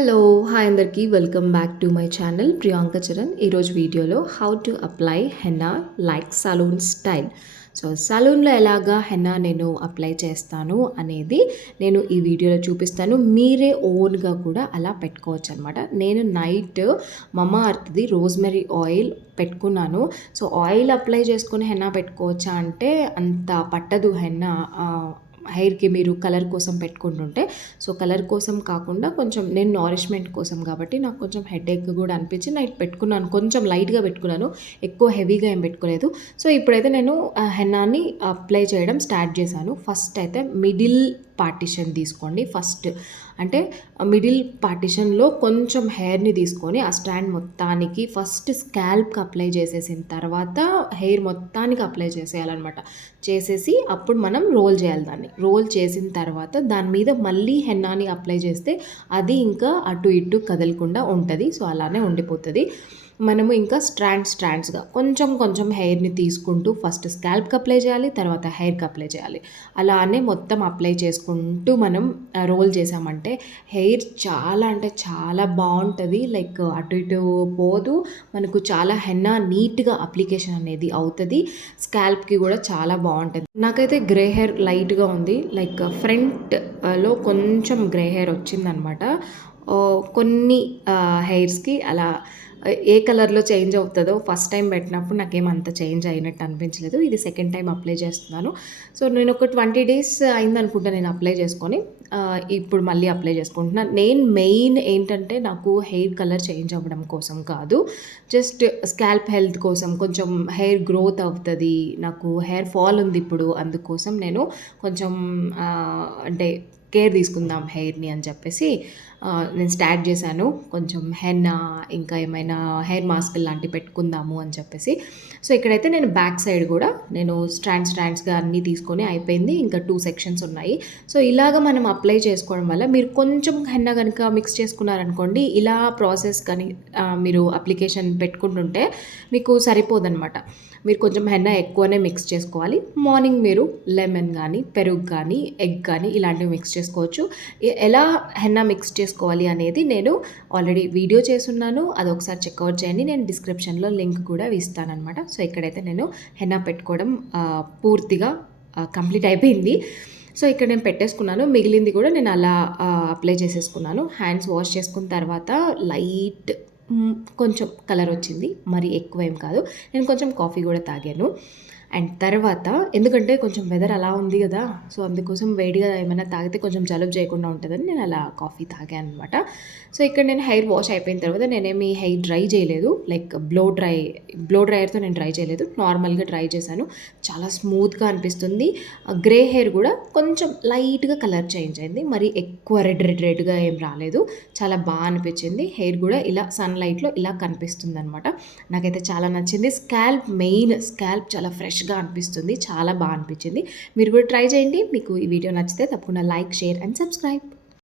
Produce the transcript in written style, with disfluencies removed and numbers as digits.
Hello! Hi అందరికీ. Welcome back to my channel Priyanka Charan. ఈరోజు వీడియోలో how to apply henna like salon style. So, సలూన్‌లో ఎలాగా హెన్నా నేను అప్లై చేస్తాను అనేది నేను ఈ వీడియోలో చూపిస్తాను. మీరే ఓన్‌గా కూడా అలా పెట్టుకోవచ్చనమాట. నేను నైట్ మమా అర్త్‌ది రోజ్‌మెరీ ఆయిల్ పెట్టుకున్నాను. సో, ఆయిల్ అప్లై చేసుకొని హెన్నా పెట్టుకోవచ్చా అంటే అంత పట్టదు హెన్నా. హెయిర్‌కి మీరు కలర్ కోసం పెట్టుకుంటుంటే. సో, కలర్ కోసం కాకుండా కొంచెం నేను నారిష్మెంట్ కోసం కాబట్టి నాకు కొంచెం హెడేక్ కూడా అనిపించి నైట్ పెట్టుకున్నాను. కొంచెం లైట్‌గా పెట్టుకున్నాను. ఎక్కువ హెవీగా ఏం పెట్టుకోలేదు. సో, ఇప్పుడైతే నేను హెన్నాని అప్లై చేయడం స్టార్ట్ చేశాను. ఫస్ట్ అయితే మిడిల్ పార్టిషన్ తీసుకోండి. ఫస్ట్ అంటే మిడిల్ పార్టిషన్‌లో కొంచెం హెయిర్‌ని తీసుకొని ఆ స్ట్రాండ్ మొత్తానికి ఫస్ట్ స్కాల్ప్‌కి అప్లై చేసేసిన తర్వాత హెయిర్ మొత్తానికి అప్లై చేసేయాలనమాట. చేసేసి అప్పుడు మనం రోల్ చేయాలి దాన్ని. రోల్ చేసిన తర్వాత దాని మీద మళ్ళీ హెన్నాని అప్లై చేస్తే అది ఇంకా అటు ఇటు కదలకుండా ఉంటది. సో, అలానే ఉండిపోతది. మనము ఇంకా స్ట్రాండ్స్‌గా కొంచెం హెయిర్‌ని తీసుకుంటూ ఫస్ట్ స్కాల్ప్‌కి అప్లై చేయాలి. తర్వాత హెయిర్‌కి అప్లై చేయాలి. అలానే మొత్తం అప్లై చేసుకుంటూ మనం రోల్ చేసామంటే హెయిర్ చాలా అంటే చాలా బావుంటది. లైక్ అటు ఇటు పోదు. మనకు చాలా హెన్నా నీట్‌గా అప్లికేషన్ అనేది అవుతది. స్కాల్ప్‌కి కూడా చాలా బావుంటది. నాకైతే గ్రే హెయిర్ లైట్‌గా ఉంది. లైక్ ఫ్రంట్‌లో కొంచెం గ్రే హెయిర్ వచ్చిందనమాట. కొన్ని హెయిర్స్‌కి అలా ఏ కలర్‌లో చేంజ్ అవుతదో ఫస్ట్ టైం పెట్టినప్పుడు నాకేమంత చేంజ్ అయినట్టు అనిపించలేదు. ఇది సెకండ్ టైం అప్లై చేస్తున్నాను. సో, నేను ఒక 20 డేస్ అయిందనుకుంటా నేను అప్లై చేసుకొని. ఇప్పుడు మళ్ళీ అప్లై చేసుకుంటున్నా. నేను మెయిన్ ఏంటంటే నాకు హెయిర్ కలర్ చేంజ్ అవ్వడం కోసం కాదు. జస్ట్ స్కాల్ప్ హెల్త్ కోసం కొంచెం హెయిర్ గ్రోత్ అవుతది. నాకు హెయిర్ ఫాల్ ఉంది ఇప్పుడు. అందుకోసం నేను కొంచెం అంటే కేర్ తీసుకుందాం హెయిర్‌ని అని చెప్పేసి నేను స్టార్ట్ చేశాను. కొంచెం హెన్నా ఇంకా ఏమైనా హెయిర్ మాస్క్ లాంటివి పెట్టుకుందాము అని చెప్పేసి. సో, ఇక్కడైతే నేను బ్యాక్ సైడ్ కూడా నేను స్ట్రాండ్స్‌గా అన్నీ తీసుకొని అయిపోయింది. ఇంకా 2 సెక్షన్స్ ఉన్నాయి. సో, ఇలాగ మనం అప్లై చేసుకోవడం వల్ల మీరు కొంచెం హెన్నా గనుక మిక్స్ చేసుకున్నారనుకోండి, ఇలా ప్రాసెస్ కానీ మీరు అప్లికేషన్ పెట్టుకుంటుంటే మీకు సరిపోదనమాట. మీరు కొంచెం హెన్నా ఎక్కువనే మిక్స్ చేసుకోవాలి. మార్నింగ్ మీరు లెమన్ గానీ, పెరుగు గానీ, ఎగ్ గానీ ఇలాంటివి మిక్స్ చేసుకోవచ్చు. ఎలా హెన్నా మిక్స్ చేసుకోవాలి అనేది నేను ఆల్రెడీ వీడియో చేసున్నాను. అదొకసారి చెక్‌ఔట్ చేయండి. నేను డిస్క్రిప్షన్‌లో లింక్ కూడా ఇస్తాననమాట. సో, ఇక్కడైతే నేను హెన్నా పెట్టుకోవడం పూర్తిగా కంప్లీట్ అయిపోయింది. సో, ఇక్కడ నేను పెట్టేసుకున్నాను. మిగిలింది కూడా నేను అలా అప్లై చేసేసుకున్నాను. హ్యాండ్స్ వాష్ చేసుకున్న తర్వాత లైట్ కొంచెం కలర్ వచ్చింది. మరి ఎక్కువేం కాదు. నేను కొంచెం కాఫీ కూడా తాగాను. అండ్ తర్వాత ఎందుకంటే కొంచెం వెదర్ అలా ఉంది గదా! సో, అందుకోసం వేడిగా ఏమైనా తాగితే కొంచెం జలుబు చేయకుండా ఉంటదని నేను అలా కాఫీ తాగాననమాట. సో, ఇక్కడ నేను హెయిర్ వాష్ అయిపోయిన తర్వాత నేనేమి హెయిర్ డ్రై చేయలేదు. లైక్ బ్లో డ్రైయర్‌తో నేను డ్రై చేయలేదు. నార్మల్‌గా డ్రై చేశాను. చాలా స్మూత్‌గా అనిపిస్తుంది. గ్రే హెయిర్ కూడా కొంచెం లైట్‌గా కలర్ చేంజ్ అయింది. మరి ఎక్కువ రెడ్‌గా ఏం రాలేదు. చాలా అనిపిచ్చింది. హెయిర్ కూడా ఇలా సన్‌లైట్‌లో ఇలా కనిపిస్తుందనమాట. నాకైతే చాలా నచ్చింది. స్కాల్ప్ చాలా ఫ్రెష్‌గా అనిపిస్తుంది. చాలా అనిపించింది. మీరు కూడా ట్రై చేయండి. మీకు ఈ వీడియో నచ్చితే తప్పకుండా లైక్, షేర్ అండ్ సబ్స్క్రైబ్.